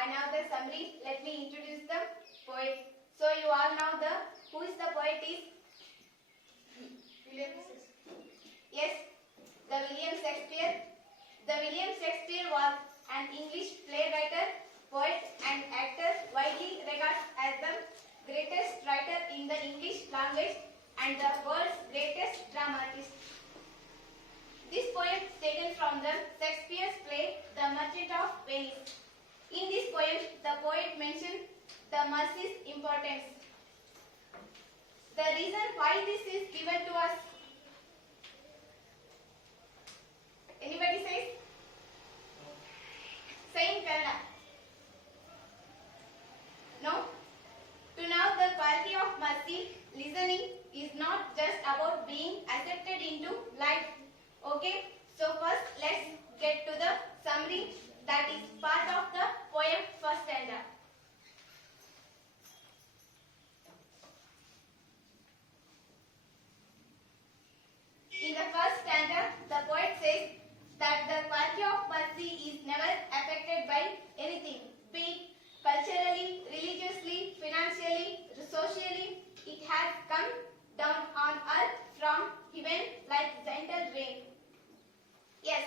And now the summary. Let me introduce the poet. So you all know who is the poet is William Shakespeare. Yes, the William Shakespeare. The William Shakespeare was an English playwright, poet and actor, widely regarded as the greatest writer in the English language and the world's greatest dramatist. This poem is taken from the Shakespeare's play The Merchant of Venice. In this poem, the poet mentioned the mercy's importance. The reason why this is given to us. Anybody says? Say in Kannada. No? To know the quality of mercy, listening is not just about being accepted into life. Okay? So first, let's get to the summary that is part of the poem first stanza. In the first stanza, the poet says that the quality of mercy is never affected by anything, be it culturally, religiously, financially, socially. It has come down on earth from heaven like gentle rain. Yes,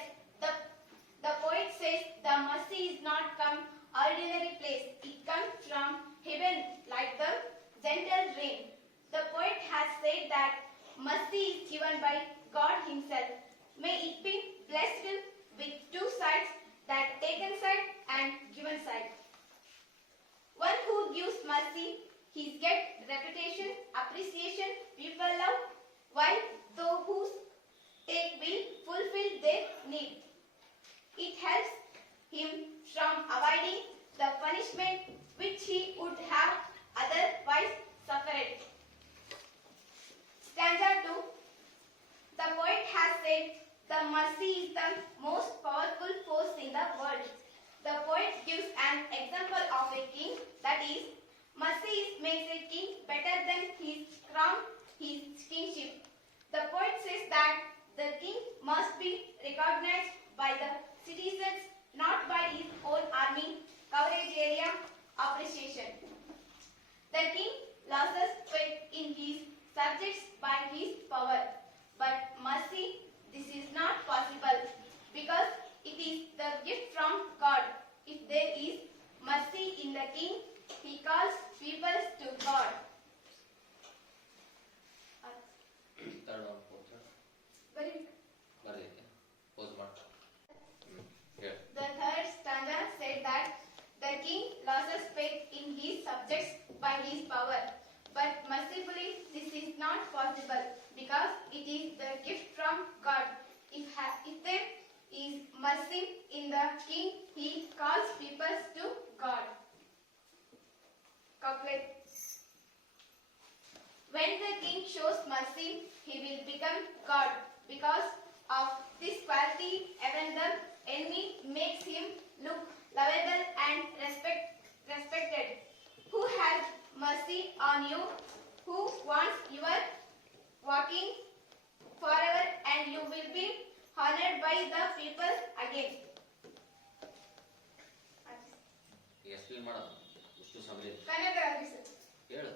the poet says the mercy is not come ordinary place. It comes from heaven like the gentle rain. The poet has said that mercy is given by God himself. May it be blessed with two sides, that taken side and given side. One who gives mercy, he gets reputation, appreciation, people love, while those who take will fulfill their need. It helps him from avoiding the punishment which he would have otherwise suffered. Stanza 2. The poet has said the mercy is the most powerful force in the world. The poet gives an example of a king, that is, mercy makes a king better than his crown, his kingship. The poet says that the king must be recognized by the citizens, not by his own army, coverage area, appreciation. The king loses faith in his subjects by his power. But mercy, this is not possible because it is the gift from God. If there is mercy in the king, he calls people to God. Third one, fourth one. Very Here. The third stanza said that the king loses faith in his subjects by his power. But mercifully, this is not possible because it is the gift from God. If there is mercy in the king, he calls people to God. Couplet. When the king shows mercy, he will become God. Because of this quality, even the enemy makes him look lovable and respected. Who has mercy on you? Who wants your walking forever, and you will be honored by the people again? Explain madam. Istu summary. Kannada sir. ಹೇಳು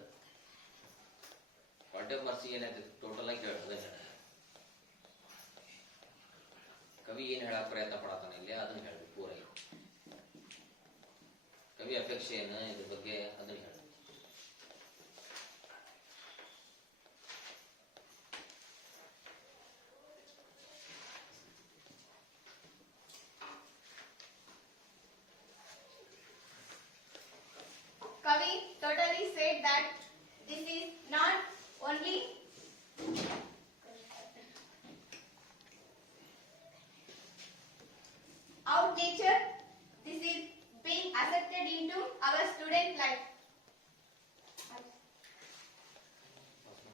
what ever mercy ಏನಾಯ್ತು total ಆಗಿ ಹೇಳು ಅದನ್ನ ಹೇಳು ಕವಿ ಏನು ಹೇಳಕ್ ಪ್ರಯತ್ನ ಪಡತಾನೆ ಇಲ್ಲಿ ಅದನ್ನ ಹೇಳಿ ಪೂರ ಕವಿ ಅಪೇಕ್ಷೆ ಏನು ಇದ್ರ ಬಗ್ಗೆ ಅದನ್ನ ಹೇಳಿ Kavi totally said that this is not only out nature, this is being accepted into our student life.